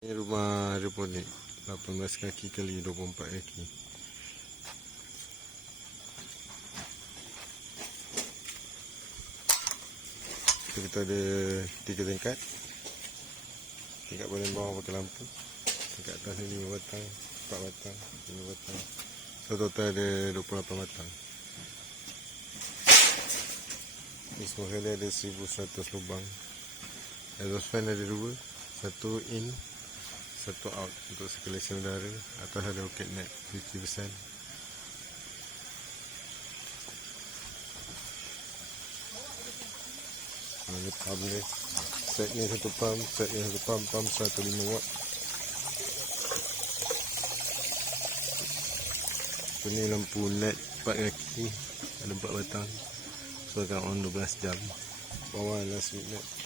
Ini rumah hidroponik 18 kaki kali 24 kaki. Kita ada 3 tingkat. Tingkat paling bawah pakai lampu. Tingkat atas ni 5 batang, 4 batang, 5 batang. So total ada 28 batang. Ni semua kali ada 1100 lubang. Exhaust fan ada 2, satu in, satu out untuk circulation udara. Atas ada roket net 50%. Ini pump ni. Set ni satu pump, pump 105 watt. Ini lampu net 4 kaki, ada 4 batang. So akan on 12 jam. Bawah adalah switch net.